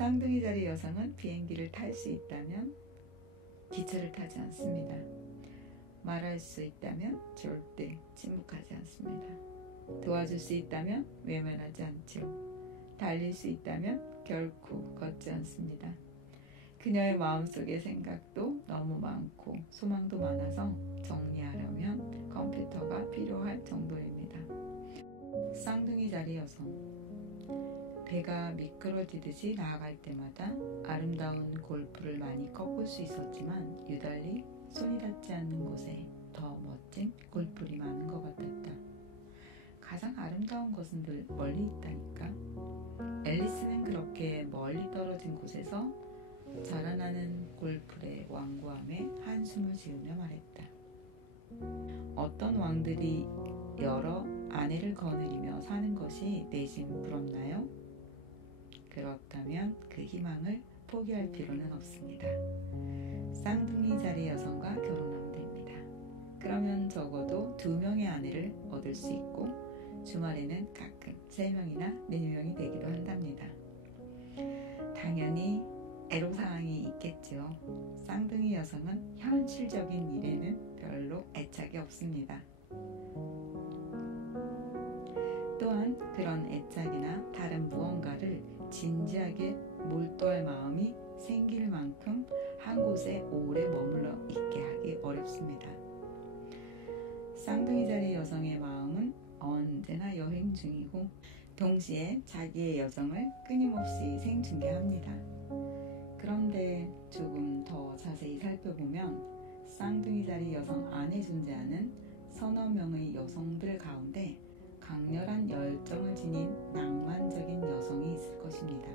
쌍둥이 자리 여성은 비행기를 탈 수 있다면 기차를 타지 않습니다. 말할 수 있다면 절대 침묵하지 않습니다. 도와줄 수 있다면 외면하지 않죠. 달릴 수 있다면 결코 걷지 않습니다. 그녀의 마음속의 생각도 너무 많고 소망도 많아서 정리하려면 컴퓨터가 필요할 정도입니다. 쌍둥이 자리 여성. 배가 미끄러지듯이 나아갈 때마다 아름다운 골프를 많이 꺾을 수 있었지만 유달리 손이 닿지 않는 곳에 더 멋진 골프를 많은 것 같았다. 가장 아름다운 것은 늘 멀리 있다니까. 앨리스는 그렇게 멀리 떨어진 곳에서 자라나는 골프의 완고함에 한숨을 지으며 말했다. 어떤 왕들이 여러 아내를 거느리며 사는 것이 내심 부럽나요? 그렇다면 그 희망을 포기할 필요는 없습니다. 쌍둥이 자리 여성과 결혼하면 됩니다. 그러면 적어도 2명의 아내를 얻을 수 있고 주말에는 가끔 3명이나 4명이 되기도 한답니다. 당연히 애로사항이 있겠죠. 쌍둥이 여성은 현실적인 일에는 별로 애착이 없습니다. 또한 그런 애착이나 다른 무언가를 진지하게 몰두할 마음이 생길 만큼 한 곳에 오래 머물러 있게 하기 어렵습니다. 쌍둥이 자리 여성의 마음은 언제나 여행 중이고 동시에 자기의 여정을 끊임없이 생중계합니다. 그런데 조금 더 자세히 살펴보면 쌍둥이 자리 여성 안에 존재하는 서너 명의 여성들 가운데 강렬한 열정을 지닌 낭만적인 여성이 있을 것입니다.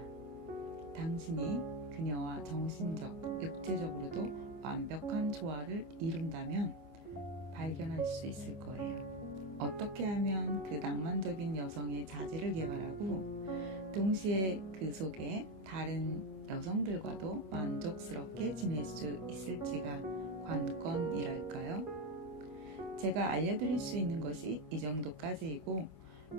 당신이 그녀와 정신적, 육체적으로도 완벽한 조화를 이룬다면 발견할 수 있을 거예요. 어떻게 하면 그 낭만적인 여성의 자질을 개발하고 동시에 그 속에 다른 여성들과도 만족스럽게 지낼 수 있을지가 관건이랄까요? 제가 알려드릴 수 있는 것이 이 정도까지이고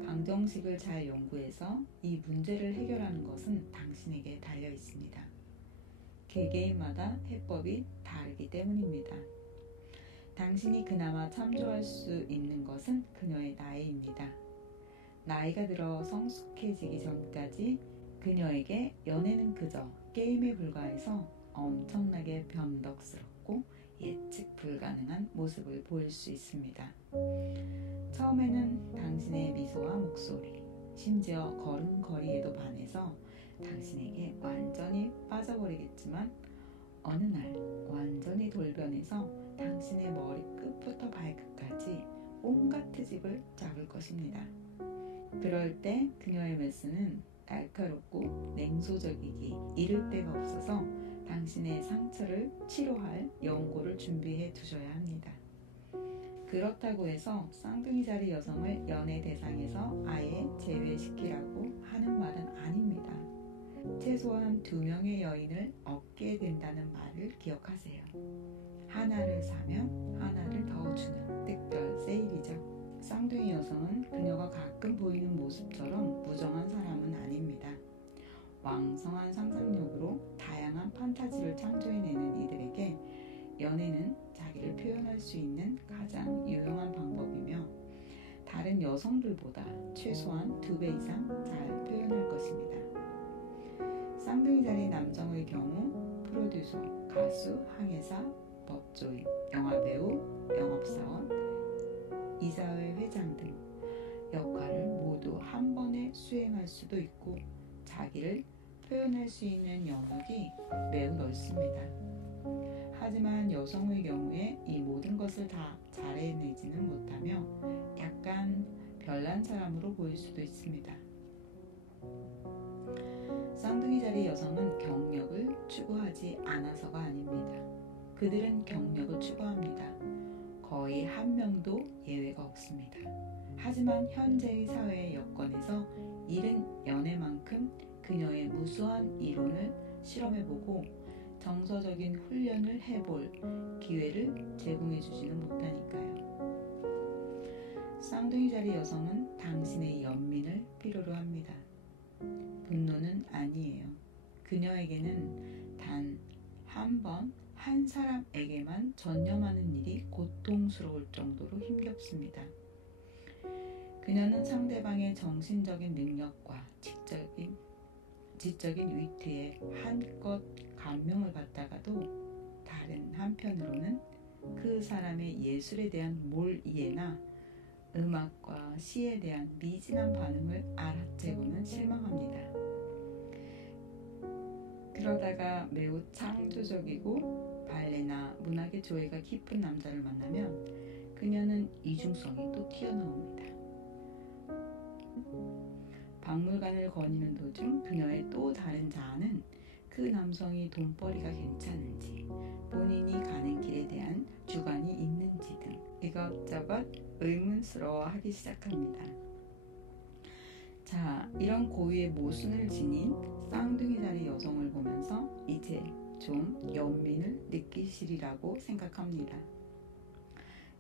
방정식을 잘 연구해서 이 문제를 해결하는 것은 당신에게 달려 있습니다. 개개인마다 해법이 다르기 때문입니다. 당신이 그나마 참조할 수 있는 것은 그녀의 나이입니다. 나이가 들어 성숙해지기 전까지 그녀에게 연애는 그저 게임에 불과해서 엄청나게 변덕스럽고 예측 불가능한 모습을 보일 수 있습니다. 처음에는 당신의 미소와 목소리, 심지어 걸음걸이에도 반해서 당신에게 완전히 빠져버리겠지만 어느 날 완전히 돌변해서 당신의 머리끝부터 발끝까지 온갖 트집을 잡을 것입니다. 그럴 때 그녀의 메스는 날카롭고 냉소적이기 이를 데가 없어서 당신의 상처를 치료할 연고를 준비해 두셔야 합니다. 그렇다고 해서 쌍둥이 자리 여성을 연애 대상에서 아예 제외시키라고 하는 말은 아닙니다. 최소한 2명의 여인을 얻게 된다는 말을 기억하세요. 하나를 사면 하나를 더 주는 특별 세일이죠. 쌍둥이 여성은 그녀가 가끔 보이는 모습처럼 무정한 사람은 아닙니다. 왕성한 상상력으로 다양한 판타지를 창조해내는 이들에게 연애는 자기를 표현할 수 있는 가장 유용한 방법이며 다른 여성들보다 최소한 2배 이상 잘 표현할 것입니다. 쌍둥이 자리 남성의 경우 프로듀서, 가수, 항해사, 법조인, 영화배우, 영업사원, 이사회 회장 등 역할을 모두 한 번에 수행할 수도 있고 자기를 표현할 수 있는 영역이 매우 넓습니다. 하지만 여성의 경우에 이 모든 것을 다 잘해내지는 못하며 약간 별난 사람으로 보일 수도 있습니다. 쌍둥이 자리 여성은 경력을 추구하지 않아서가 아닙니다. 그들은 경력을 추구합니다. 거의 한 명도 예외가 없습니다. 하지만 현재의 사회의 여건에서 이른 연애만큼 그녀의 무수한 이론을 실험해보고 정서적인 훈련을 해볼 기회를 제공해주지는 못하니까요. 쌍둥이 자리 여성은 당신의 연민을 필요로 합니다. 분노는 아니에요. 그녀에게는 단 한 번 한 사람에게만 전념하는 일이 고통스러울 정도로 힘겹습니다. 그녀는 상대방의 정신적인 능력과 지적인 위트에 한껏 감명을 받다가도 다른 한편으로는 그 사람의 예술에 대한 몰이해나 음악과 시에 대한 미진한 반응을 알아채고는 실망합니다. 그러다가 매우 창조적이고 발레나 문학의 조예가 깊은 남자를 만나면 그녀는 이중성이 또 튀어나옵니다. 박물관을 거니는 도중 그녀의 또 다른 자아는 그 남성이 돈벌이가 괜찮은지, 본인이 가는 길에 대한 주관이 있는지 등 이것저것 의문스러워하기 시작합니다. 자, 이런 고유의 모순을 지닌 쌍둥이 자리 여성을 보면서 이제 좀 연민을 느끼시리라고 생각합니다.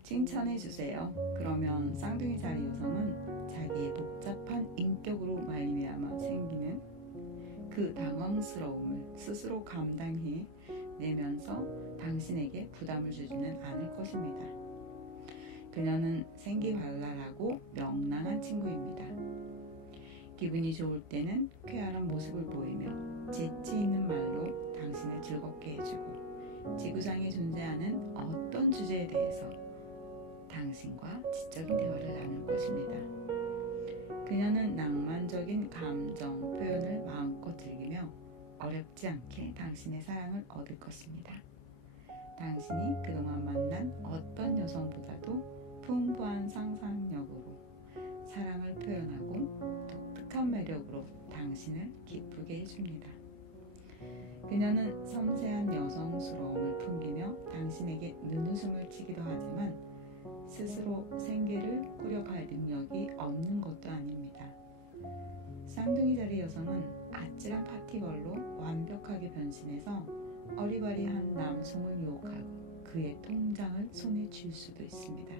칭찬해주세요. 그러면 쌍둥이 자리 여성은 자기의 복잡한 인격으로 말미암아 생기는 그 당황스러움을 스스로 감당해 내면서 당신에게 부담을 주지는 않을 것입니다. 그녀는 생기발랄하고 명랑한 친구입니다. 기분이 좋을 때는 쾌활한 모습을 보이며 재치 있는 말로 당신을 즐겁게 해주고 지구상에 존재하는 어떤 주제에 대해서 당신과 지적인 대화를 나눌 것입니다. 그녀는 낭만적인 감정 표현을 마음껏 즐기며 어렵지 않게 당신의 사랑을 얻을 것입니다. 당신이 그동안 만난 어떤 여성보다도 풍부한 상상력으로 사랑을 표현하고 독특한 매력으로 당신을 기쁘게 해줍니다. 그녀는 섬세한 여성스러움을 풍기며 당신에게 눈웃음을 치기도 하지만 스스로 생계를 꾸려갈 능력이 없는 것도 아닙니다. 쌍둥이 자리 여성은 아찔한 파티걸로 완벽하게 변신해서 어리바리한 남성을 유혹하고 그의 통장을 손에 쥘 수도 있습니다.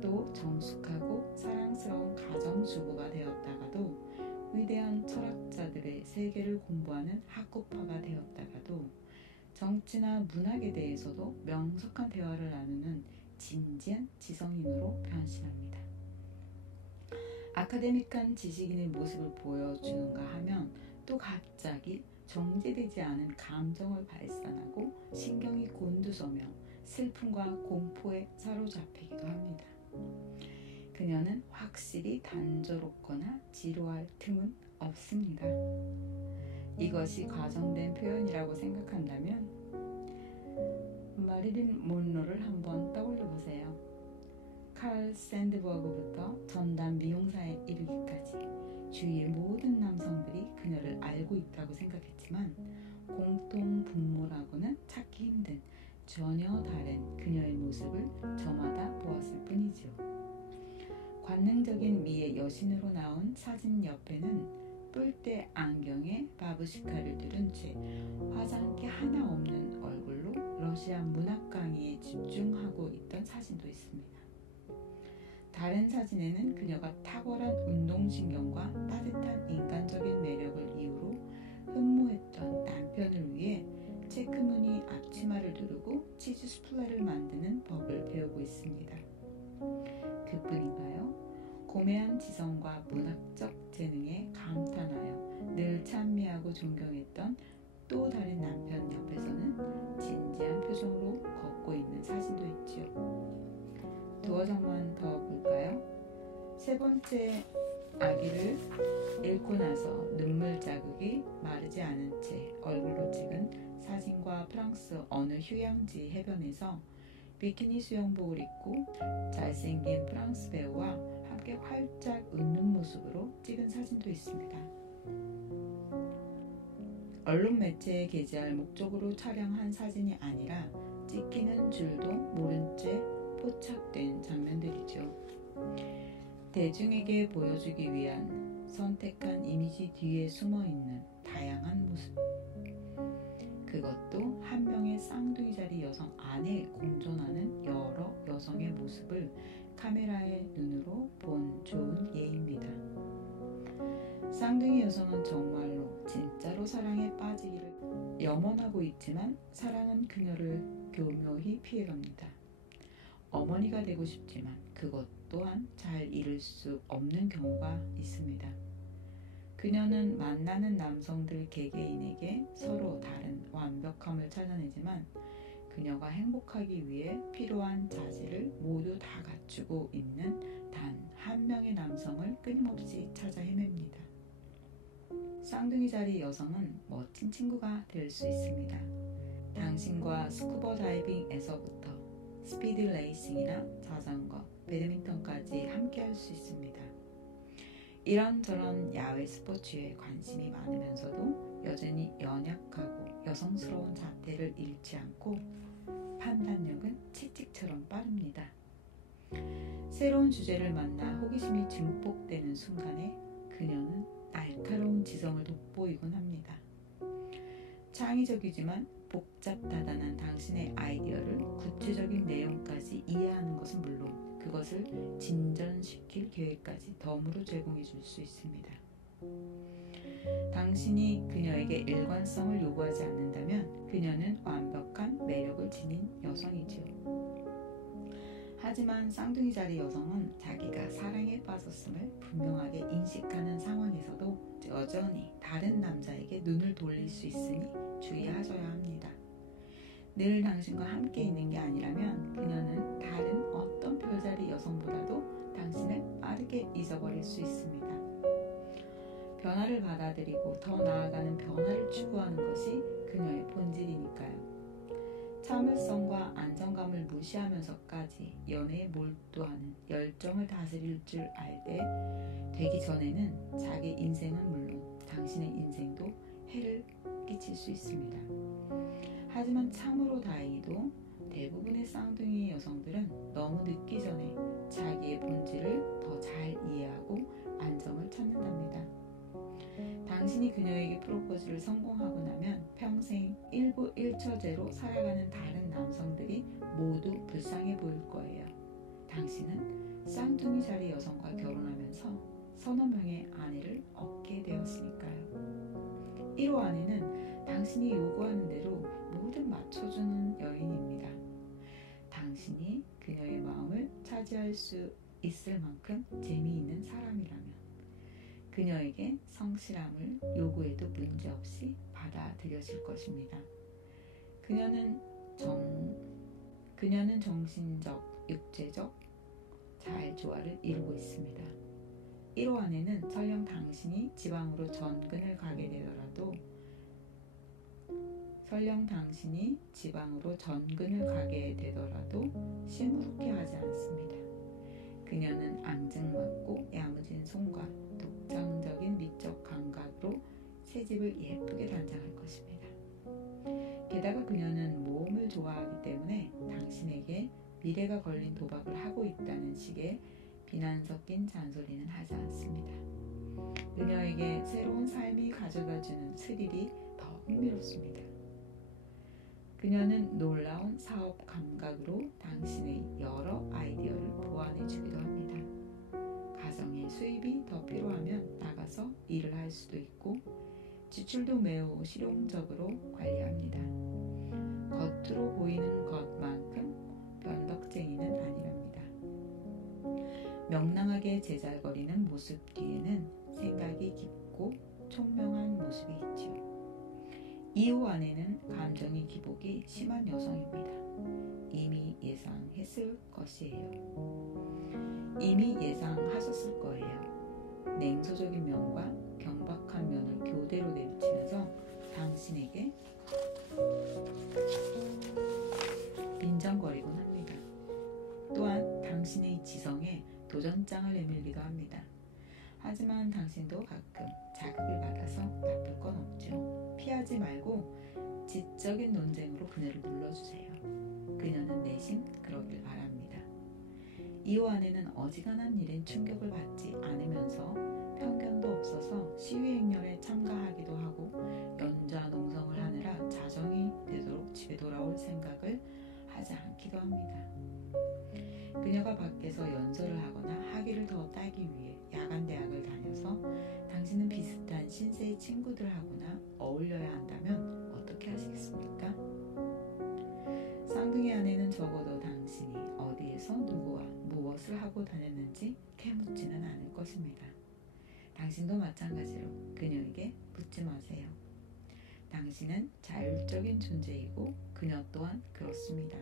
또 정숙하고 사랑스러운 가정주부가 되었다가도 위대한 철학자들의 세계를 공부하는 학구파가 되었다가도 정치나 문학에 대해서도 명석한 대화를 나누는 진지한 지성인으로 변신합니다. 아카데믹한 지식인의 모습을 보여주는가 하면 또 갑자기 정제되지 않은 감정을 발산하고 신경이 곤두서며 슬픔과 공포에 사로잡히기도 합니다. 그녀는 확실히 단조롭거나 지루할 틈은 없습니다. 이것이 과장된 표현이라고 생각한다면 마릴린 몬로를 한번 떠올려보세요. 칼 샌드버그부터 전담 미용사에 이르기까지 주위의 모든 남성들이 그녀를 알고 있다고 생각했지만 공통 분모라고는 찾기 힘든 전혀 다른 그녀의 모습을 저마다 보았을 뿐이죠. 관능적인 미의 여신으로 나온 사진 옆에는 뿔테 안경에 바부시카를 두른 채 화장기 하나 없는 얼굴로 러시아 문학 강의에 집중하고 있던 사진도 있습니다. 다른 사진에는 그녀가 탁월한 운동신경과 따뜻한 인간적인 매력을 이유로 흠모했던 남편을 위해 체크무늬 앞치마를 두르고 치즈 수플레를 만드는 법을 배우고 있습니다. 그뿐인가요? 고매한 지성과 문학적 재능에 감탄하여 늘 찬미하고 존경했던 또 다른 남편 옆에서는 진지한 표정으로 걷고 있는 사진도 있지요. 두어 장만 더 볼까요? 세 번째 아기를 잃고 나서 눈물 자국이 마르지 않은 채 얼굴로 찍은 사진과 프랑스 어느 휴양지 해변에서 비키니 수영복을 입고 잘생긴 프랑스 배우와 함께 활짝 웃는 모습으로 찍은 사진도 있습니다. 언론 매체에 게재할 목적으로 촬영한 사진이 아니라 찍히는 줄도 모른 채 포착된 장면들이죠. 대중에게 보여주기 위한 선택한 이미지 뒤에 숨어있는 다양한 모습, 그것도 한 명의 쌍둥이 자리 여성 안에 공존하는 여러 여성의 모습을 카메라의 눈으로 본 좋은 예입니다. 쌍둥이 여성은 정말로 진짜로 사랑에 빠지기를 염원하고 있지만 사랑은 그녀를 교묘히 피해갑니다. 어머니가 되고 싶지만 그것 또한 잘 이룰 수 없는 경우가 있습니다. 그녀는 만나는 남성들 개개인에게 서로 다른 완벽함을 찾아내지만 그녀가 행복하기 위해 필요한 자질을 모두 다 갖추고 있는 단 한 명의 남성을 끊임없이 찾아 헤맵니다. 쌍둥이 자리 여성은 멋진 친구가 될 수 있습니다. 당신과 스쿠버 다이빙에서부터 스피드 레이싱이나 자전거, 배드민턴까지 함께 할 수 있습니다. 이런저런 야외 스포츠에 관심이 많으면서도 여전히 연약하고 여성스러운 자태를 잃지 않고 판단력은 채찍처럼 빠릅니다. 새로운 주제를 만나 호기심이 증폭되는 순간에 그녀는 날카로운 지성을 돋보이곤 합니다. 창의적이지만 복잡다단한 당신의 아이디어를 구체적인 내용까지 이해하는 것은 물론 그것을 진전시킬 계획까지 덤으로 제공해 줄 수 있습니다. 당신이 그녀에게 일관성을 요구하지 않는다면 그녀는 완벽한 매력을 지닌 여성이지요. 하지만 쌍둥이 자리 여성은 자기가 사랑에 빠졌음을 분명하게 인식하는 상황에서도 여전히 다른 남자에게 눈을 돌릴 수 있으니 주의하셔야 합니다. 늘 당신과 함께 있는 게 아니라면 그녀는 다른 어떤 별자리 여성보다도 당신을 빠르게 잊어버릴 수 있습니다. 변화를 받아들이고 더 나아가는 변화를 추구하는 것이 그녀의 본질이니까요. 참을성과 안정감을 무시하면서까지 연애에 몰두하는 열정을 다스릴 줄 알게 되기 전에는 자기 인생은 물론 당신의 인생도 해를 끼칠 수 있습니다. 하지만 참으로 다행히도 대부분의 쌍둥이 여성들은 너무 늦기 전에 자기의 본질을 더 잘 이해하고 안정을 찾는답니다. 당신이 그녀에게 프로포즈를 성공하고 나면 평생 일부일처제로 살아가는 다른 남성들이 모두 불쌍해 보일 거예요. 당신은 쌍둥이 자리 여성과 결혼하면서 서너 명의 아내를 얻게 되었으니까요. 1호 아내는 당신이 요구하는 대로 모든 맞춰주는 여인입니다. 당신이 그녀의 마음을 차지할 수 있을 만큼 재미있는 사람이라면 그녀에게 성실함을 요구해도 문제없이 받아들여질 것입니다. 그녀는 정신적, 육체적 잘 조화를 이루고 있습니다. 1호 아내는 설령 당신이 지방으로 전근을 가게 되더라도 시무룩해 하지 않습니다. 그녀는 앙증맞고 야무진 손과 독창적인 미적 감각으로 새집을 예쁘게 단장할 것입니다. 게다가 그녀는 모험을 좋아하기 때문에 당신에게 미래가 걸린 도박을 하고 있다는 식의 비난 섞인 잔소리는 하지 않습니다. 그녀에게 새로운 삶이 가져다주는 스릴이 더 흥미롭습니다. 그녀는 놀라운 사업 감각으로 당신의 여러 아이디어를 보완해주기도 합니다. 가정에 수입이 더 필요하면 나가서 일을 할 수도 있고 지출도 매우 실용적으로 관리합니다. 겉으로 보이는 것만큼 변덕쟁이는 아니랍니다. 명랑하게 제잘거리는 모습 뒤에는 생각이 깊고 총명한 모습이 있지요. 2호 아내는 감정의 기복이 심한 여성입니다. 이미 예상했을 것이에요. 이미 예상하셨을 거예요. 냉소적인 면과 경박한 면을 교대로 내비치면서 당신에게 빈정거리곤 합니다. 또한 당신의 지성에 도전장을 내밀기도 합니다. 하지만 당신도 가끔 자극을 받아서 나쁠 건 없죠. 피하지 말고 지적인 논쟁으로 그녀를 눌러주세요. 그녀는 내심 그러길 바랍니다. 2호 아내는 어지간한 일엔 충격을 받지 않으면서 편견도 없어서 시위 행렬에 참가하기도 하고 연좌 농성을 하느라 자정이 되도록 집에 돌아올 생각을 하지 않기도 합니다. 그녀가 밖에서 연설을 하거나 학위를 더 따기 위해 야간 대학을 다녀서 당신은 비슷한 신세의 친구들하고나 어울릴 어울려야 한다면 어떻게 하시겠습니까? 쌍둥이 아내는 적어도 당신이 어디에서 누구와 무엇을 하고 다녔는지 캐묻지는 않을 것입니다. 당신도 마찬가지로 그녀에게 묻지 마세요. 당신은 자율적인 존재이고 그녀 또한 그렇습니다.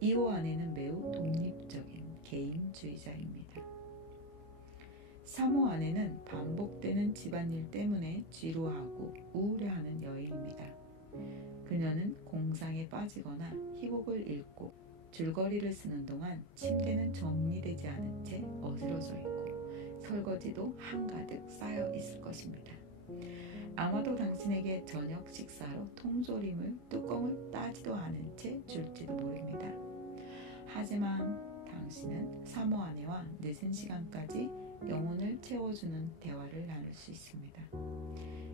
2호 아내는 매우 독립적인 개인주의자입니다. 3호 아내는 반복되는 집안일 때문에 지루하고 우울해하는 여인입니다. 그녀는 공상에 빠지거나 희곡을 읽고 줄거리를 쓰는 동안 침대는 정리되지 않은 채 어지러져 있고 설거지도 한가득 쌓여 있을 것입니다. 아마도 당신에게 저녁 식사로 통조림을 뚜껑을 따지도 않은 채 줄지도 모릅니다. 하지만 당신은 3호 아내와 늦은 시간까지 영혼을 채워주는 대화를 나눌 수 있습니다.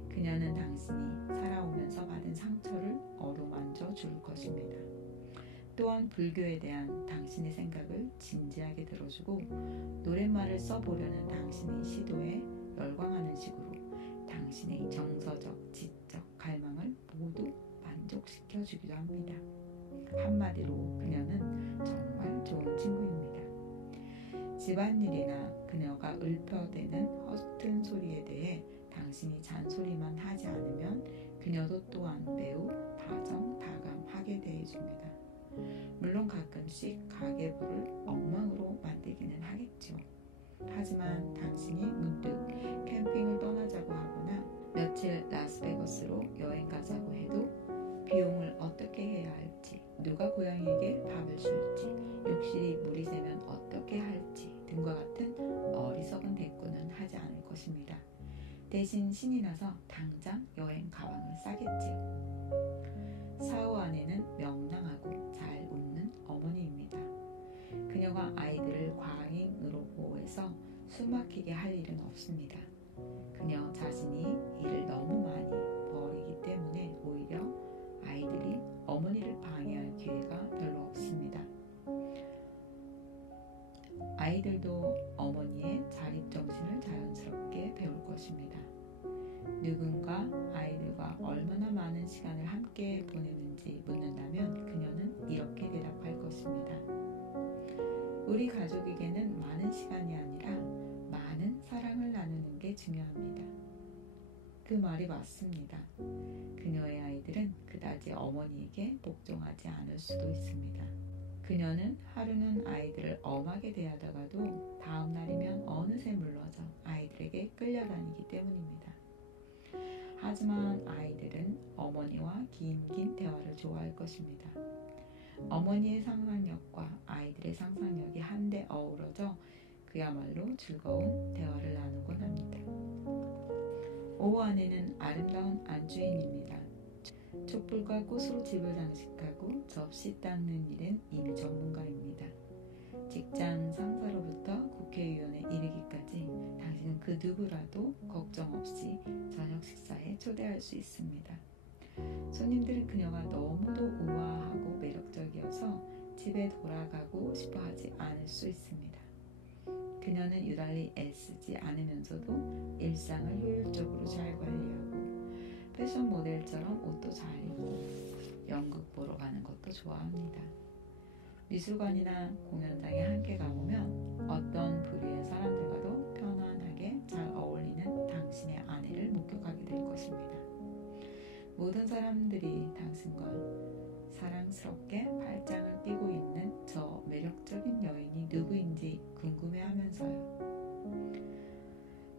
그녀는 당신이 살아오면서 받은 상처를 어루만져 줄 것입니다. 또한 불교에 대한 당신의 생각을 진지하게 들어주고 노랫말을 써보려는 당신의 시도에 열광하는 식으로 당신의 정서적, 지적 갈망을 모두 만족시켜 주기도 합니다. 한마디로 그녀는 정말 좋은 친구입니다. 집안일이나 그녀가 읊어대는 허튼 소리에 대해 당신이 잔소리만 하지 않으면 그녀도 또한 매우 다정다감하게 대해줍니다. 물론 가끔씩 가계부를 엉망으로 만들기는 하겠죠. 하지만 당신이 문득 캠핑을 떠나자고 하거나 며칠 라스베거스로 여행 가자고 해도 비용을 어떻게 해야 할지, 누가 고양이에게 밥을 줄지, 욕실이 물이 새면 어떻게 할지 등과 같은 어리석은 대꾸는 하지 않을 것입니다. 대신 신이 나서 당장 여행 가방을 싸겠지요. 4호 아내는 명랑하고 잘 웃는 어머니입니다. 그녀가 아이들을 과잉으로 보호해서 숨막히게 할 일은 없습니다. 그녀 자신이 일을 너무 많이 벌이기 때문에 오히려 아이들이 어머니를 방해할 기회가 별로 없습니다. 아이들도 어머니의 자립정신을 자연스럽게 배울 것입니다. 누군가 아이들과 얼마나 많은 시간을 함께 보내는지 묻는다면 그녀는 이렇게 대답할 것입니다. 우리 가족에게는 많은 시간이 아니라 많은 사랑을 나누는 게 중요합니다. 그 말이 맞습니다. 그녀의 아이들은 그다지 어머니에게 복종하지 않을 수도 있습니다. 그녀는 하루는 아이들을 엄하게 대하다가도 다음 날이면 어느새 물러져 아이들에게 끌려다니기 때문입니다. 하지만 아이들은 어머니와 긴 대화를 좋아할 것입니다. 어머니의 상상력과 아이들의 상상력이 한데 어우러져 그야말로 즐거운 대화를 나누곤 합니다. 5호 아내는 아름다운 안주인입니다. 촛불과 꽃으로 집을 장식하고 접시 닦는 일은 이미 전문가입니다. 직장 상사로부터 국회의원에 이르기까지 당신은 그 누구라도 걱정 없이 저녁 식사에 초대할 수 있습니다. 손님들은 그녀가 너무도 우아하고 매력적이어서 집에 돌아가고 싶어 하지 않을 수 있습니다. 그녀는 유달리 애쓰지 않으면서도 일상을 효율적으로 잘 관리하고 패션 모델처럼 옷도 잘 입고 연극 보러 가는 것도 좋아합니다. 미술관이나 공연장에 함께 가보면 어떤 부류의 사람들과도 편안하게 잘 어울리는 당신의 아내를 목격하게 될 것입니다. 모든 사람들이 당신과 사랑스럽게 팔짱을 끼고 있는 저 매력적인 여인이 누구인지 궁금해하면서요.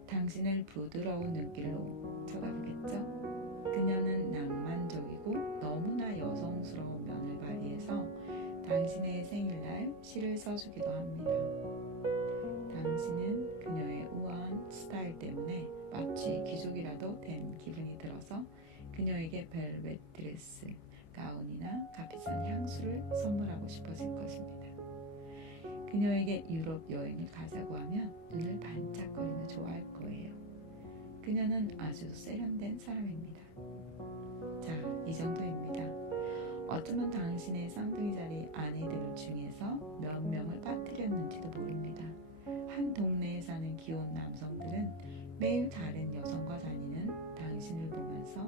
당신을 부드러운 눈길로 쳐다보겠죠? 그녀는 낭만적이고 너무나 여성스러운 면을 발휘해서 당신의 생일날 시를 써주기도 합니다. 당신은 그녀의 우아한 스타일 때문에 마치 귀족이라도 된 기분이 들어서 그녀에게 벨벳 드레스, 가운이나 값비싼 향수를 선물하고 싶어질 것입니다. 그녀에게 유럽 여행을 가자고 하면 눈을 반짝거리며 좋아할 거예요. 그녀는 아주 세련된 사람입니다. 자, 이 정도입니다. 어쩌면 당신의 쌍둥이 자리 아내들 중에서 몇 명을 빠뜨렸는지도 모릅니다. 한 동네에 사는 귀여운 남성들은 매일 다른 여성과 다니는 당신을 보면서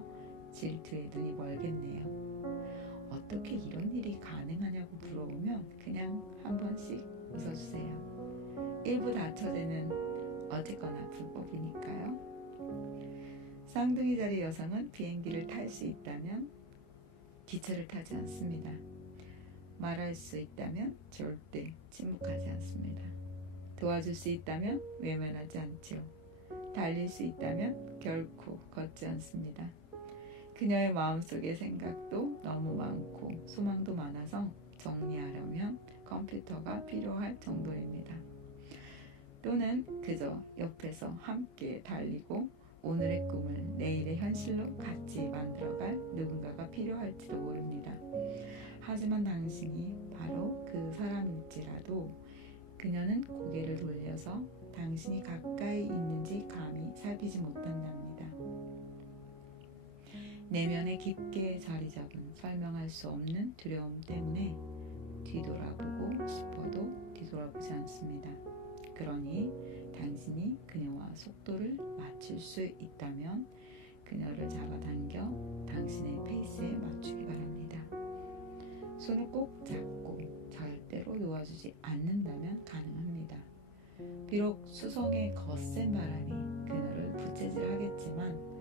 질투에 눈이 멀겠네요. 어떻게 이런 일이 가능하냐고 물어보면 그냥 한 번씩 웃어주세요. 일부 다처제는 어쨌거나 불법이니까요. 쌍둥이 자리 여성은 비행기를 탈 수 있다면 기차를 타지 않습니다. 말할 수 있다면 절대 침묵하지 않습니다. 도와줄 수 있다면 외면하지 않죠. 달릴 수 있다면 결코 걷지 않습니다. 그녀의 마음속의 생각도 너무 많고 소망도 많아서 정리하려면 컴퓨터가 필요할 정도입니다. 또는 그저 옆에서 함께 달리고 오늘의 꿈을 내일의 현실로 같이 만들어갈 누군가가 필요할지도 모릅니다. 하지만 당신이 바로 그 사람일지라도 그녀는 고개를 돌려서 당신이 가까이 있는지 감히 살피지 못한답니다. 내면에 깊게 자리 잡은 설명할 수 없는 두려움 때문에 뒤돌아보고 싶어도 뒤돌아보지 않습니다. 그러니 당신이 그녀와 속도를 맞출 수 있다면 그녀를 잡아당겨 당신의 페이스에 맞추기 바랍니다. 손을 꼭 잡고 절대로 놓아주지 않는다면 가능합니다. 비록 수성의 거센 바람이 그녀를 부채질하겠지만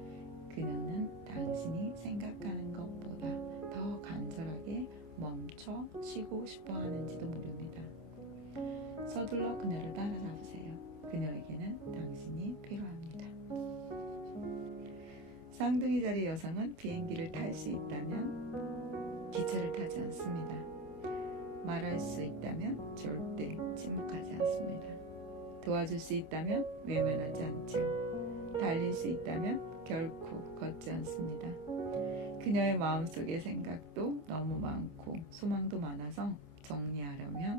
그녀는 당신이 생각하는 것보다 더 간절하게 멈춰 쉬고 싶어 하는지도 모릅니다. 서둘러 그녀를 따라잡으세요. 그녀에게는 당신이 필요합니다. 쌍둥이 자리 여성은 비행기를 탈 수 있다면 기차를 타지 않습니다. 말할 수 있다면 절대 침묵하지 않습니다. 도와줄 수 있다면 외면하지 않죠. 달릴 수 있다면 결코 걷지 않습니다. 그녀의 마음속의 생각도 너무 많고 소망도 많아서 정리하려면